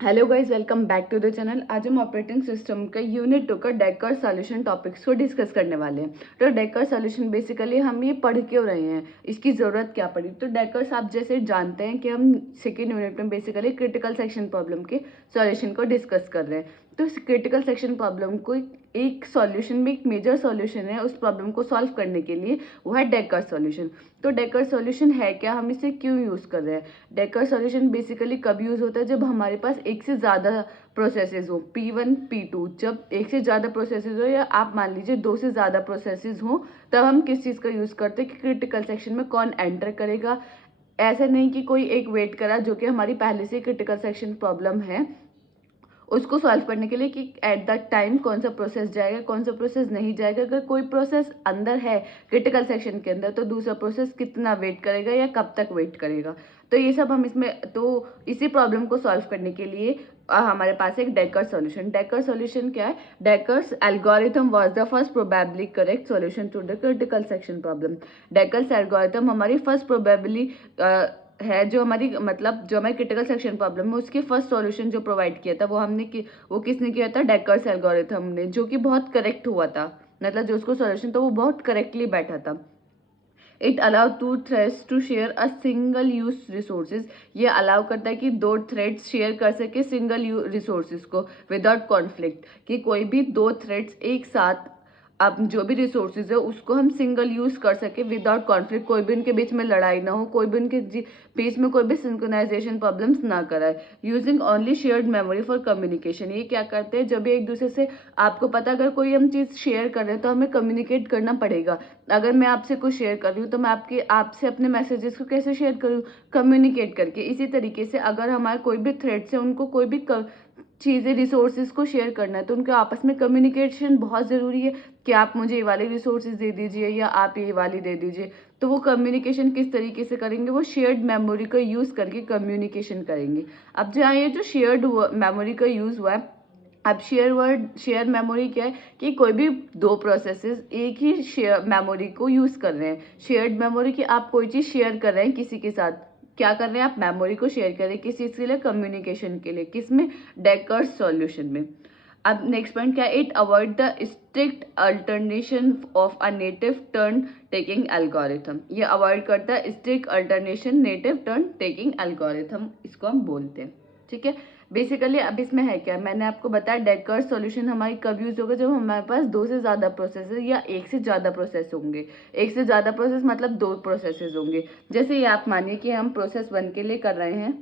Hello guys, welcome back to the channel. आज हम operating system के यूनिट 2 का डेकर सॉल्यूशन टॉपिक्स को डिस्कस करने वाले हैं। तो डेकर सॉल्यूशन बेसिकली हम ये पढ़ क्यों रहे हैं, इसकी ज़रूरत क्या पड़ी। तो डेकर्स आप जैसे जानते हैं कि हम सेकेंड यूनिट में बेसिकली क्रिटिकल सेक्शन प्रॉब्लम के सॉल्यूशन को डिस्कस कर रहे हैं। तो क्रिटिकल सेक्शन प्रॉब्लम को एक सॉल्यूशन में एक मेजर सॉल्यूशन है उस प्रॉब्लम को सॉल्व करने के लिए, वो है डेकर सॉल्यूशन। तो डेकर सॉल्यूशन है क्या, हम इसे क्यों यूज़ कर रहे हैं। डेकर सॉल्यूशन बेसिकली कब यूज़ होता है, जब हमारे पास एक से ज़्यादा प्रोसेसेस हो, P1 P2। जब एक से ज़्यादा प्रोसेसेस हो या आप मान लीजिए दो से ज़्यादा प्रोसेसेस हो, तब हम किस चीज़ का यूज़ करते हैं कि क्रिटिकल सेक्शन में कौन एंटर करेगा। ऐसा नहीं कि कोई एक वेट करा, जो कि हमारी पहले से क्रिटिकल सेक्शन प्रॉब्लम है, उसको सॉल्व करने के लिए कि एट दैट टाइम कौन सा प्रोसेस जाएगा, कौन सा प्रोसेस नहीं जाएगा। अगर कोई प्रोसेस अंदर है क्रिटिकल सेक्शन के अंदर, तो दूसरा प्रोसेस कितना वेट करेगा या कब तक वेट करेगा। तो ये सब हम इसमें, तो इसी प्रॉब्लम को सॉल्व करने के लिए हमारे पास एक डेकर सॉल्यूशन। डेकर सॉल्यूशन क्या है? Dekker's algorithm was the first probably correct solution to the critical section problem. Dekker's algorithm हमारी फर्स्ट प्रोबेबली है, जो हमारी मतलब जो हमारी क्रिटिकल सेक्शन प्रॉब्लम है उसके फर्स्ट सॉल्यूशन जो प्रोवाइड किया था वो किसने किया था? डेकर्स एल्गोरिथम ने, जो कि बहुत करेक्ट हुआ था। मतलब जो उसको सॉल्यूशन था वो बहुत करेक्टली बैठा था। It allow two threads to share a single use resources. ये अलाउ करता है कि दो थ्रेड्स शेयर कर सके सिंगल यूज रिसोर्सेज को विदाउट कॉन्फ्लिक्ट, कि कोई भी दो थ्रेड्स एक साथ अब जो भी रिसोर्सेज है उसको हम सिंगल यूज कर सके विदाउट कॉन्फ्लिक्ट। कोई भी उनके बीच में लड़ाई ना हो, कोई भी उनके बीच में कोई भी सिंक्रोनाइजेशन प्रॉब्लम्स ना कराए। Using only shared memory for communication. ये क्या करते हैं, जब भी एक दूसरे से, आपको पता अगर कोई हम चीज़ शेयर कर रहे हैं तो हमें कम्युनिकेट करना पड़ेगा। अगर मैं आपसे कुछ शेयर कर रही हूँ तो मैं आपसे अपने मैसेजेस को कैसे शेयर करूँ? कम्युनिकेट करके। इसी तरीके से अगर हमारे कोई भी थ्रेड्स है, उनको कोई भी चीज़ें रिसोर्सेज को शेयर करना है, तो उनके आपस में कम्युनिकेशन बहुत ज़रूरी है कि आप मुझे ये वाले रिसोर्सेज दे दीजिए या आप ये वाली दे दीजिए। तो वो कम्युनिकेशन किस तरीके से करेंगे? वो शेयर्ड मेमोरी का यूज़ करके कम्युनिकेशन करेंगे। अब जहाँ ये जो शेयर्ड मेमोरी का यूज़ हुआ है, अब शेयर मेमोरी क्या है कि कोई भी दो प्रोसेसेस एक ही शेयर मेमोरी को यूज़ कर रहे हैं। शेयर्ड मेमोरी की आप कोई चीज़ शेयर कर रहे हैं किसी के साथ, क्या कर रहे हैं? आप मेमोरी को शेयर कर रहे हैं किस चीज़ के लिए? कम्युनिकेशन के लिए। किसमें? डेकर्स सॉल्यूशन में। अब नेक्स्ट पॉइंट क्या है? It avoid the strict alternation of a native turn taking algorithm. ये अवॉइड करता है strict alternation native turn taking algorithm, इसको हम बोलते हैं। ठीक है। बेसिकली अब इसमें है क्या, मैंने आपको बताया डेकर्स सॉल्यूशन हमारी कब यूज होगा, जब हमारे पास दो से ज्यादा प्रोसेस या एक से ज्यादा प्रोसेस होंगे। एक से ज्यादा प्रोसेस मतलब दो प्रोसेसेस होंगे। जैसे ये आप मानिए कि हम प्रोसेस 1 के लिए कर रहे हैं,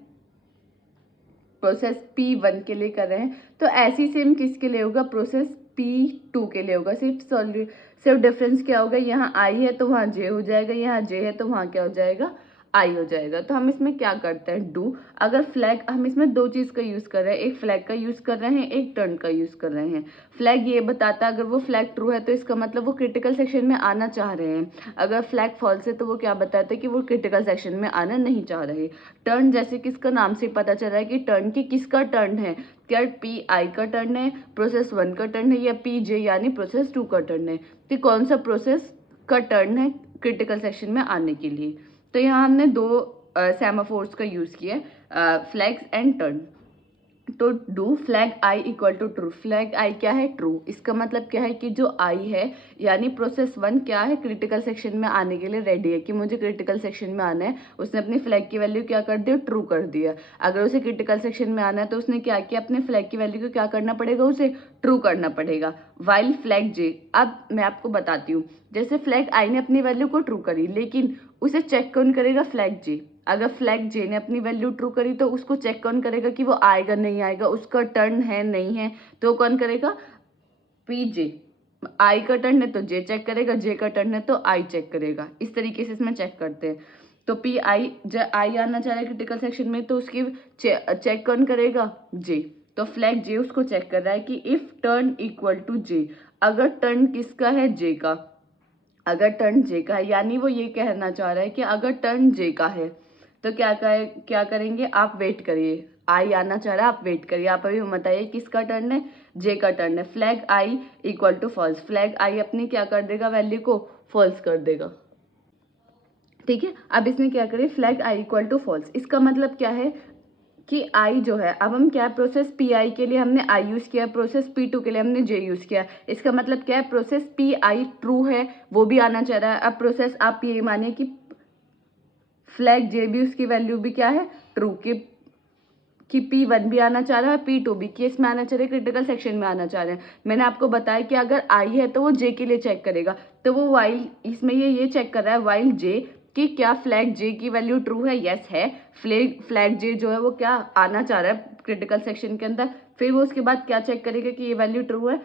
प्रोसेस P1 के लिए कर रहे हैं, तो ऐसी सेम किसके लिए होगा? प्रोसेस P2 के लिए होगा। सिर्फ डिफरेंस क्या होगा, यहाँ I है तो वहाँ J हो जाएगा, यहाँ J है तो वहाँ क्या हो जाएगा? I हो जाएगा। तो हम इसमें क्या करते हैं? डू। अगर फ्लैग, हम इसमें दो चीज़ का यूज़ कर रहे हैं, एक फ्लैग का यूज़ कर रहे हैं, एक टर्न का यूज़ कर रहे हैं। फ्लैग ये बताता है, अगर वो फ्लैग ट्रू है तो इसका मतलब वो क्रिटिकल सेक्शन में आना चाह रहे हैं। अगर फ्लैग फॉल्स है तो वो क्या बताता है कि वो क्रिटिकल सेक्शन में आना नहीं चाह रहे। टर्न, जैसे कि इसका नाम से पता चल रहा है कि टर्न की किसका टर्न है, क्या P1 का टर्न है, प्रोसेस 1 का टर्न है, या P यानी प्रोसेस 2 का टर्न है, कि कौन सा प्रोसेस का टर्न है क्रिटिकल सेक्शन में आने के लिए। तो यहाँ हमने दो सेमाफोर्स का यूज किया, फ्लैग्स एंड टर्न। तो do flag I equal to true. Flag i क्या है? ट्रू। इसका मतलब क्या है कि जो आई है यानी प्रोसेस 1 क्या है? क्रिटिकल सेक्शन में आने के लिए रेडी है, कि मुझे क्रिटिकल सेक्शन में आना है। उसने अपनी फ्लैग की वैल्यू क्या कर दिया? ट्रू कर दिया। अगर उसे क्रिटिकल सेक्शन में आना है तो उसने क्या किया? अपने फ्लैग की वैल्यू को क्या करना पड़ेगा? उसे ट्रू करना पड़ेगा। वाइल फ्लैग जे, अब मैं आपको बताती हूँ, जैसे फ्लैग आई ने अपनी वैल्यू को ट्रू करी, लेकिन उसे चेक कौन करेगा? फ्लैग जे। अगर फ्लैग जे ने अपनी वैल्यू ट्रू करी तो उसको चेक कौन करेगा कि वो आएगा नहीं आएगा, उसका टर्न है नहीं है, तो कौन करेगा? पी जे। आई का टर्न है तो जे चेक करेगा, जे का टर्न है तो आई चेक करेगा। इस तरीके से इसमें चेक करते हैं। तो पी आई, जब आई आना चाह रहा है क्रिटिकल सेक्शन में तो उसकी चेक कौन करेगा? जे। तो फ्लैग जे उसको चेक कर रहा है कि इफ टर्न इक्वल टू जे, अगर टर्न किसका है? जे का। अगर टर्न जे का है, यानी वो ये कहना चाह रहा है कि अगर टर्न जे का है तो क्या करेंगे? आप वेट करिए। आई आना चाह रहा है, आप वेट करिए। आप अभी बताइए किसका टर्न है? जे का टर्न है। Flag I equal to false. Flag आई अपनी क्या कर देगा? वैल्यू को फॉल्स कर देगा। ठीक है। अब इसने क्या करे? Flag I equal to false. इसका मतलब क्या है कि आई जो है, अब हम क्या प्रोसेस पी आई के लिए हमने आई यूज़ किया, प्रोसेस पी टू के लिए हमने जे यूज़ किया। इसका मतलब क्या है, प्रोसेस पी आई ट्रू है वो भी आना चाह रहा है। अब प्रोसेस आप ये मानिए कि फ्लैग जे भी उसकी वैल्यू भी क्या है, ट्रू, कि P1 भी आना चाह रहा है, P2 भी, केस में आना चाह रहे हैं, क्रिटिकल सेक्शन में आना चाह रहे हैं। मैंने आपको बताया कि अगर I है तो वो J के लिए चेक करेगा, तो वो वाइल इसमें ये चेक कर रहा है वाइल J कि क्या फ्लैग J की वैल्यू ट्रू है, यस है। फ्लैग J जो है वो क्या आना चाह रहा है क्रिटिकल सेक्शन के अंदर। फिर वो उसके बाद क्या चेक करेगा कि ये वैल्यू ट्रू है,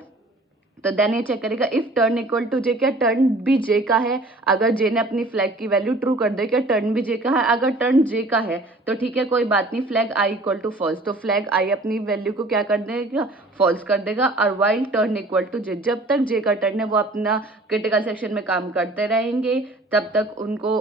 तो देन ये चेक करेगा इफ टर्न इक्वल टू जे, क्या टर्न भी जे का है। अगर जे ने अपनी फ्लैग की वैल्यू ट्रू कर दे, क्या टर्न भी जे का है। अगर टर्न जे का है तो ठीक है, कोई बात नहीं, flag I equal to false, तो फ्लैग आई अपनी वैल्यू को क्या कर देगा, फॉल्स कर देगा। और वाइल टर्न इक्वल टू जे, जब तक जे का टर्न है वो अपना क्रिटिकल सेक्शन में काम करते रहेंगे, तब तक उनको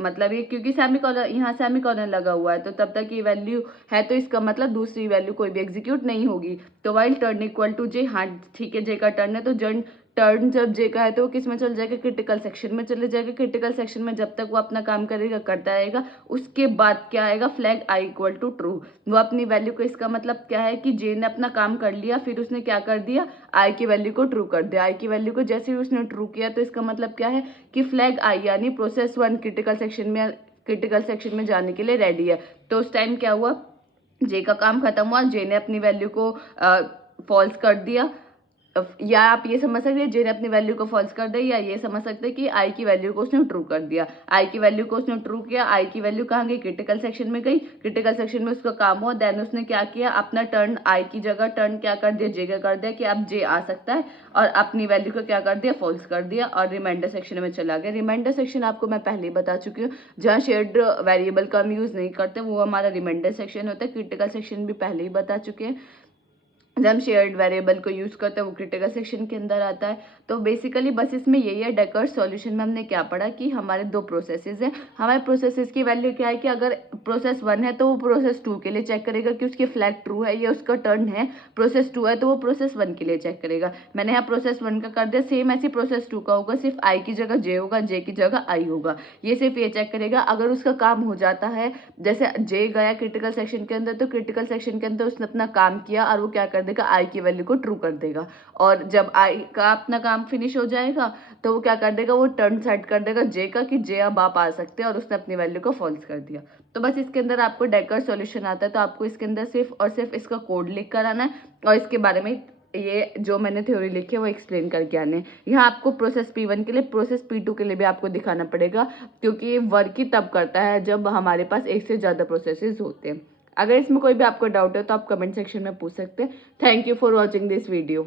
मतलब ये क्योंकि सेमीकोलन यहाँ सेमीकोलन लगा हुआ है, तो तब तक ये वैल्यू है, तो इसका मतलब दूसरी वैल्यू कोई भी एग्जीक्यूट नहीं होगी। तो वाइल टर्न इक्वल टू जे, हाँ ठीक है, जे का टर्न है, तो टर्न जब जे का है तो वो किस में चल जाएगा, क्रिटिकल सेक्शन में चले जाएगा। क्रिटिकल सेक्शन में जब तक वो अपना काम करेगा करता रहेगा, उसके बाद क्या आएगा, flag I equal to true, वो अपनी वैल्यू को, इसका मतलब क्या है कि जे ने अपना काम कर लिया, फिर उसने क्या कर दिया, आई की वैल्यू को ट्रू कर दिया। आई की वैल्यू को जैसे ही उसने ट्रू किया, तो इसका मतलब क्या है कि फ्लैग आई यानी प्रोसेस 1 क्रिटिकल सेक्शन में जाने के लिए रेडी है। तो उस टाइम क्या हुआ, जे का काम खत्म हुआ, जे ने अपनी वैल्यू को फॉल्स कर दिया, या आप ये समझ सकते हैं जे ने अपनी वैल्यू को फॉल्स कर दिया, या ये समझ सकते हैं कि आई की वैल्यू को उसने ट्रू कर दिया। आई की वैल्यू को उसने ट्रू किया, आई की वैल्यू कहाँ गई, क्रिटिकल सेक्शन में गई, क्रिटिकल सेक्शन में उसका काम हुआ, देन उसने क्या किया, अपना टर्न आई की जगह टर्न क्या कर दिया, जे का कर दिया कि अब जे आ सकता है, और अपनी वैल्यू को क्या कर दिया, फॉल्स कर दिया, और रिमाइंडर सेक्शन में चला गया। रिमाइंडर सेक्शन आपको मैं पहले ही बता चुकी हूँ, जहाँ शेयर्ड वेरिएबल का हम यूज नहीं करते वो हमारा रिमाइंडर सेक्शन होता है। क्रिटिकल सेक्शन भी पहले ही बता चुके हैं, जब हम शेयर्ड वेरिएबल को यूज़ करते हैं वो क्रिटिकल सेक्शन के अंदर आता है। तो बेसिकली बस इसमें यही है, डेकर्स सॉल्यूशन में हमने क्या पढ़ा कि हमारे दो प्रोसेसेस हैं। हमारे प्रोसेसेस की वैल्यू क्या है कि अगर प्रोसेस 1 है तो वो प्रोसेस 2 के लिए चेक करेगा कि उसकी फ्लैग ट्रू है या उसका टर्न है। प्रोसेस 2 है तो वो प्रोसेस 1 के लिए चेक करेगा। मैंने यहाँ प्रोसेस 1 का कर दिया, सेम ऐसे प्रोसेस 2 का होगा, सिर्फ आई की जगह जे होगा, जे की जगह आई होगा। ये सिर्फ ये चेक करेगा, अगर उसका काम हो जाता है, जैसे जे गया क्रिटिकल सेक्शन के अंदर, तो क्रिटिकल सेक्शन के अंदर उसने अपना काम किया और वो क्या कर देगा, आई की वैल्यू को ट्रू कर देगा। और जब आई का अपना काम फिनिश हो जाएगा तो वो क्या कर देगा, वो टर्न सेट कर देगा जे का कि जे अब आप आ सकते हैं, और उसने अपनी वैल्यू को फॉल्स कर दिया। तो बस इसके अंदर आपको डेकर सॉल्यूशन आता है, तो आपको इसके अंदर सिर्फ और सिर्फ इसका कोड लिख कर आना है, और इसके बारे में ये जो मैंने थ्योरी लिखी है वो एक्सप्लेन करके आने। यहाँ आपको प्रोसेस P1 के लिए, प्रोसेस P2 के लिए भी आपको दिखाना पड़ेगा, क्योंकि ये वर्क ही तब करता है जब हमारे पास एक से ज़्यादा प्रोसेसेस होते हैं। अगर इसमें कोई भी आपको डाउट है तो आप कमेंट सेक्शन में पूछ सकते हैं। Thank you for watching this video.